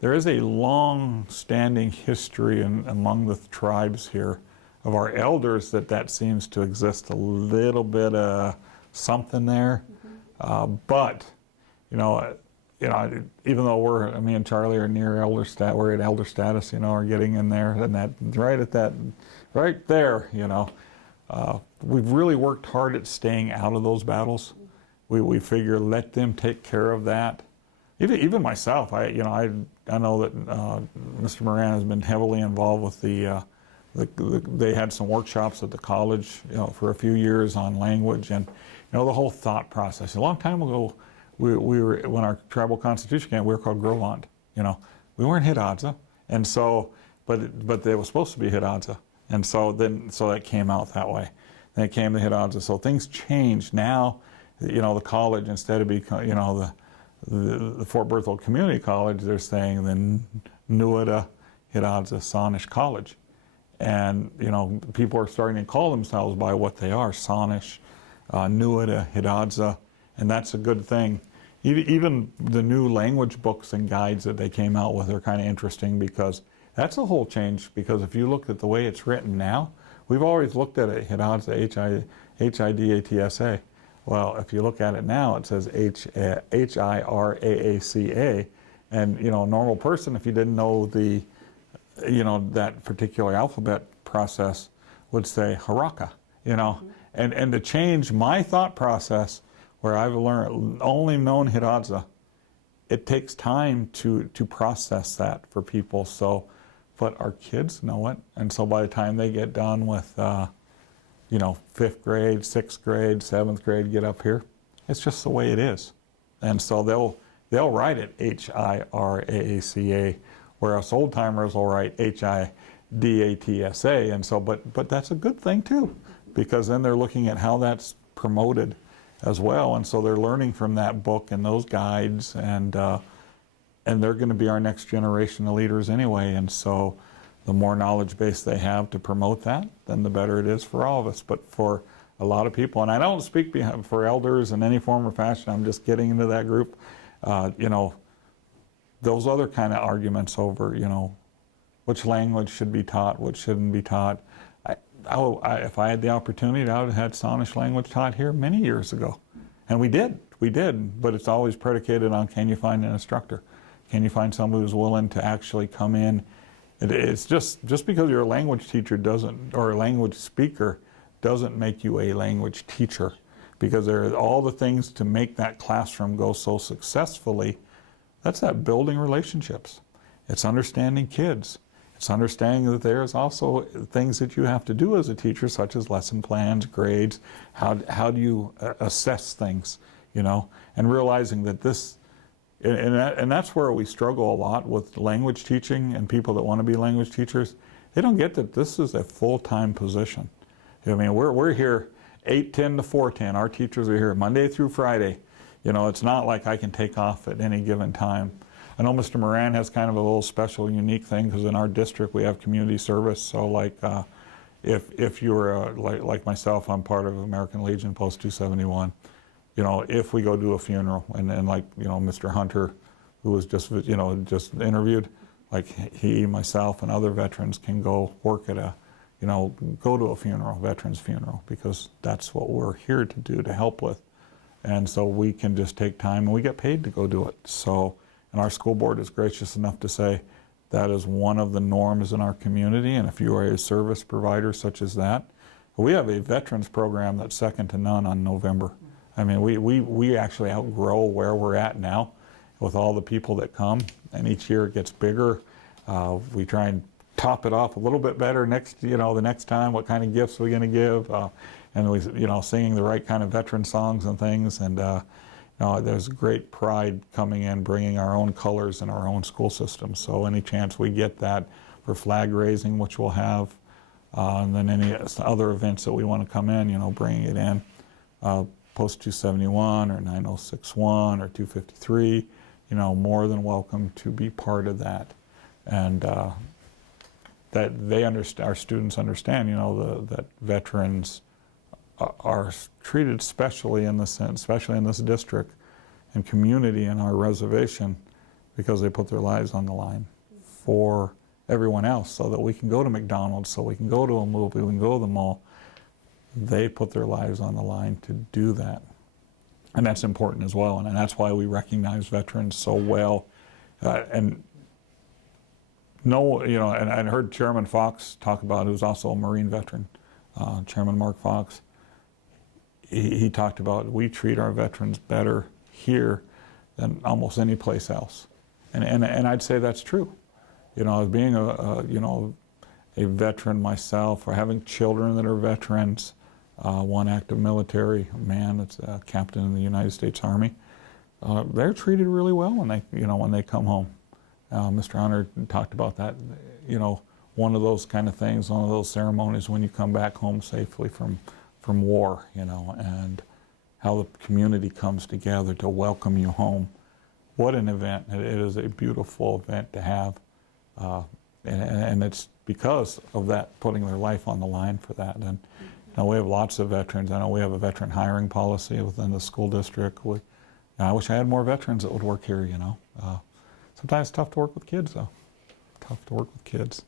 there is a long-standing history among the tribes here of our elders that seems to exist a little bit of something there. But, even though me and Charlie are near we're at elder status, are getting in there, and right there, we've really worked hard at staying out of those battles. We figure let them take care of that. Even myself, I know that Mr. Moran has been heavily involved with they had some workshops at the college, for a few years on language and, the whole thought process. A long time ago, we were, when our tribal constitution came, we were called Grovant. We weren't Hidatsa, and so, but they were supposed to be Hidatsa, and so that came out that way. Then it came to Hidatsa, so things changed. Now, the college, instead of being, the Fort Berthold Community College, they're saying the Nuada Hidatsa Sanish College. And, people are starting to call themselves by what they are, Sanish, Nuada, Hidatsa, and that's a good thing. Even the new language books and guides that they came out with are kind of interesting, because that's a whole change, because if you look at the way it's written now, we've always looked at it, Hidatsa, H-I-D-A-T-S-A. Well, if you look at it now, it says H-I-R-A-A-C-A, and, a normal person, if you didn't know that particular alphabet process, would say Haraka, and to change my thought process, where I've only known Hidatsa, it takes time to process that for people. So, but our kids know it, and so by the time they get done with, 5th grade, 6th grade, 7th grade, get up here, it's just the way it is, and so they'll write it H-I-R-A-A-C-A, whereas old timers will write H-I-D-A-T-S-A, and so, but that's a good thing too, because then they're looking at how that's promoted as well, and so they're learning from that book and those guides, and they're going to be our next generation of leaders anyway, and so the more knowledge base they have to promote that, then the better it is for all of us. But for a lot of people, and I don't speak for elders in any form or fashion, I'm just getting into that group, those other kind of arguments over, which language should be taught, what shouldn't be taught. If I had the opportunity, I would have had Sanish language taught here many years ago. And we did, but it's always predicated on, can you find an instructor? Can you find someone who's willing to actually come in? It's just because you're a language teacher or a language speaker doesn't make you a language teacher, because there are all the things to make that classroom go so successfully. That's that building relationships. It's understanding kids. It's understanding that there's also things that you have to do as a teacher, such as lesson plans, grades, how do you assess things, and realizing that and that's where we struggle a lot with language teaching and people that want to be language teachers. They don't get that this is a full-time position. We're here 8:10 to 4:10. Our teachers are here Monday through Friday. It's not like I can take off at any given time. I know Mr. Moran has kind of a little special, unique thing, because in our district we have community service. So, like, if you're like myself, I'm part of American Legion Post 271. If we go do a funeral, and like Mr. Hunter, who was just interviewed, like he, myself, and other veterans can go work at go to a funeral, veterans funeral, because that's what we're here to do, to help with. And so we can just take time, and we get paid to go do it. So, and our school board is gracious enough to say that is one of the norms in our community, and if you are a service provider such as that, we have a veterans program that's second to none on November. We actually outgrow where we're at now with all the people that come, and each year it gets bigger. We try and top it off a little bit better the next time. What kind of gifts are we going to give? And we, singing the right kind of veteran songs and things. And there's great pride coming in, bringing our own colors in our own school system. So any chance we get that for flag raising, which we'll have, and then any other events that we want to come in, bringing it in. Post 271 or 9061 or 253, more than welcome to be part of that. And that our students understand, that veterans are treated specially in this sense, especially in this district and community in our reservation, because they put their lives on the line for everyone else, so that we can go to McDonald's, so we can go to a movie, we can go to the mall. They put their lives on the line to do that. And that's important as well, and that's why we recognize veterans so well. And I heard Chairman Fox talk about, who's also a Marine veteran, Chairman Marc Fox. He talked about, we treat our veterans better here than almost any place else, and I'd say that's true. As being a veteran myself, or having children that are veterans, one active military man that's a captain in the United States Army, they're treated really well when they come home. Mr. Hunter talked about that. One of those kind of things, one of those ceremonies when you come back home safely from war, and how the community comes together to welcome you home. What an event! It is a beautiful event to have, and it's because of that, putting their life on the line for that. And we have lots of veterans. I know we have a veteran hiring policy within the school district. I wish I had more veterans that would work here. Sometimes it's tough to work with kids, though. Tough to work with kids.